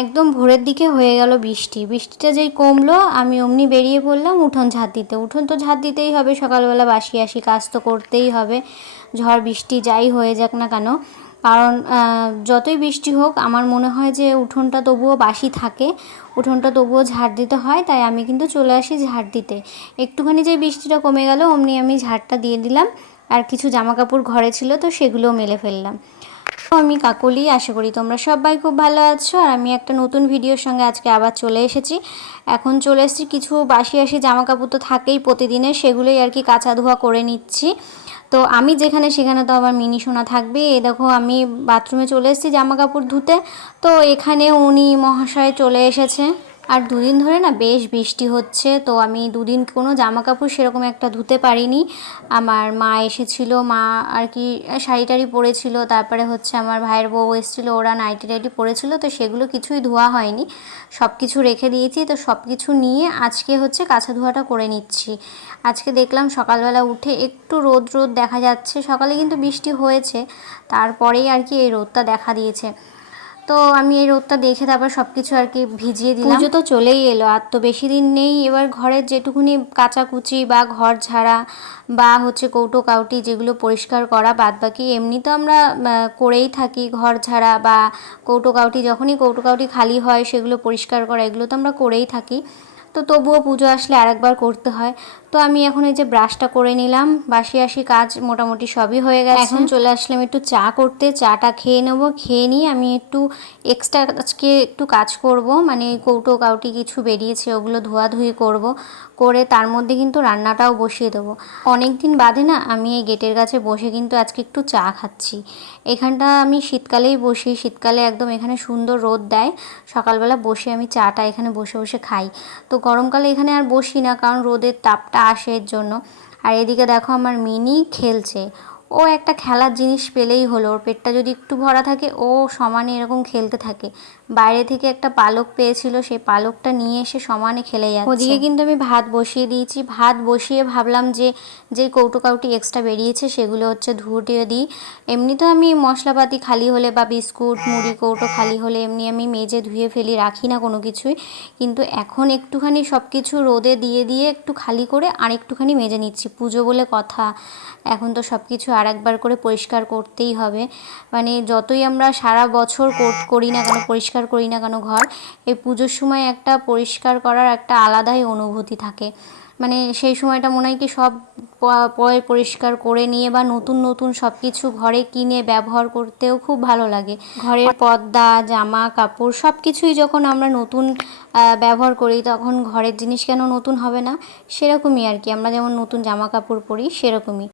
একদম ভোরের দিকে হয়ে গেল বৃষ্টি। বৃষ্টিটা যেই কমলো আমি অমনি বেরিয়ে পড়লাম উঠোন ঝাঁট দিতে। উঠোন তো ঝাঁট দিতেই হবে, সকালবেলা বাসি আসি কাজ তো করতেই হবে, ঝড় বৃষ্টি যাই হয়ে যাক না কেন। কারণ যতই বৃষ্টি হোক আমার মনে হয় যে উঠোনটা তবুও বাসি থাকে, উঠোনটা তবুও ঝাঁট দিতে হয়, তাই আমি কিন্তু চলে আসি ঝাঁট দিতে। একটুখানি যে বৃষ্টিটা কমে গেল অমনি আমি ঝাঁটটা দিয়ে দিলাম। আর কিছু জামাকাপড় ঘরে ছিল তো সেগুলোও মেলে ফেললাম। আমি কাকলি, আশা করি তোমরা সবাই খুব ভালো আছো। আর আমি একটা নতুন ভিডিওর সঙ্গে আজকে আবার চলে এসেছি। এখন চলে এসেছি কিছু বাসি জামা কাপড় তো থাকেই প্রতিদিনের, সেগুলোই আর কি কাচা ধোয়া করে নিচ্ছি। তো আমি যেখানে সেখানে তো আবার মিনি সোনা থাকবে। এই দেখো আমি বাথরুমে চলে এসেছি জামা কাপড় ধুতে, তো এখানে উনি মহাশয় চলে এসেছে। আর দুদিন ধরে না বেশ বৃষ্টি হচ্ছে, তো আমি দুদিন কোনো জামা কাপড় সেরকম একটা ধুতে পারিনি। আমার মা এসেছিল, মা আর কি শাড়ি টাড়ি পরেছিল, তারপরে হচ্ছে আমার ভাইয়ের বউ এসেছিলো, ওরা নাইটি টাইটি পরেছিল, তো সেগুলো কিছুই ধোয়া হয়নি, সব কিছু রেখে দিয়েছি। তো সব কিছু নিয়ে আজকে হচ্ছে কাঁচা ধোয়াটা করে নিচ্ছি। আজকে দেখলাম সকালবেলা উঠে একটু রোদ রোদ দেখা যাচ্ছে, সকালে কিন্তু বৃষ্টি হয়েছে, তারপরেই আর কি এই রোদটা দেখা দিয়েছে। তো আমি এই রোদটা দেখে তারপর সব কিছু আর কি ভিজিয়ে দিলাম। পুজো তো চলেই এলো, আর তো বেশি দিন নেই। এবার ঘরের যেটুকুনি কাচাকুচি বা ঘর ঝাড়া বা হচ্ছে কৌটো কাউটি যেগুলো পরিষ্কার করা, বাদবাকি এমনি তো আমরা করেই থাকি। ঘর ঝাড়া বা কৌটো কাউটি, যখনই কৌটো কাউটি খালি হয় সেগুলো পরিষ্কার করা, এগুলো তো আমরা করেই থাকি। তো তবুও পুজো আসলে আরেকবার করতে হয়। তো আমি এখন এই যে ব্রাশটা করে নিলাম, বাসি আসি কাজ মোটামুটি সবই হয়ে গেছে। এখন চলে আসলাম একটু চা করতে, চাটা খেয়ে নেব। খেয়ে নিয়ে আমি একটু এক্সট্রা আজকে একটু কাজ করব, মানে কৌটো কাউটি কিছু বেরিয়েছে ওগুলো ধোয়াধুয়ি করব, করে তার মধ্যে কিন্তু রান্নাটাও বসিয়ে দেবো। অনেক দিন বাদে না আমি এই গেটের কাছে বসে কিন্তু আজকে একটু চা খাচ্ছি। এখানটা আমি শীতকালেই বসি, শীতকালে একদম এখানে সুন্দর রোদ দেয়, সকালবেলা বসে আমি চাটা এখানে বসে বসে খাই। তো গরমকালে এখানে আর বসি না, কারণ রোদের তাপটা আসে এর জন্য। আর এদিকে দেখো আমার মিনি খেলছে, ও একটা খেলার জিনিস পেলেই হলো, ওর পেটটা যদি একটু ভরা থাকে ও সমানে এরকম খেলতে থাকে। বাইরে থেকে একটা পালক পেয়েছিল, সেই পালকটা নিয়ে এসে সমানে খেলে যাচ্ছে। ওদিকে কিন্তু আমি ভাত বসিয়ে দিয়েছি, ভাত বসিয়ে ভাবলাম যে যেই কৌটো কাউটি এক্সট্রা বেরিয়েছে সেগুলো হচ্ছে ধুয়ে দিই। এমনি তো আমি মশলাপাতি খালি হলে বা বিস্কুট মুড়ি কৌটো খালি হলে এমনি আমি মেজে ধুয়ে ফেলি, রাখি না কোনো কিছুই। কিন্তু এখন একটুখানি সব কিছু রোদে দিয়ে দিয়ে একটু খালি করে আর একটুখানি মেজে নিচ্ছি, পুজো বলে কথা, এখন তো সব কিছু আর একবার করে পরিষ্কার করতেই হবে। মানে যতই আমরা সারা বছর করি না কেন, পরিষ্কার করি না কেন ঘর, এই পুজোর সময় একটা পরিষ্কার করার একটা আলাদাই অনুভূতি থাকে। মানে সেই সময়টা মনে হয় কি সব পরিষ্কার করে নিয়ে বা নতুন নতুন সব কিছু ঘরে কিনে ব্যবহার করতেও খুব ভালো লাগে। ঘরের পর্দা জামা কাপড় সব কিছুই যখন আমরা নতুন ব্যবহার করি, তখন ঘরের জিনিস কেন নতুন হবে না, সেরকমই আর কি। আমরা যেমন নতুন জামা কাপড় পরি সেরকমই।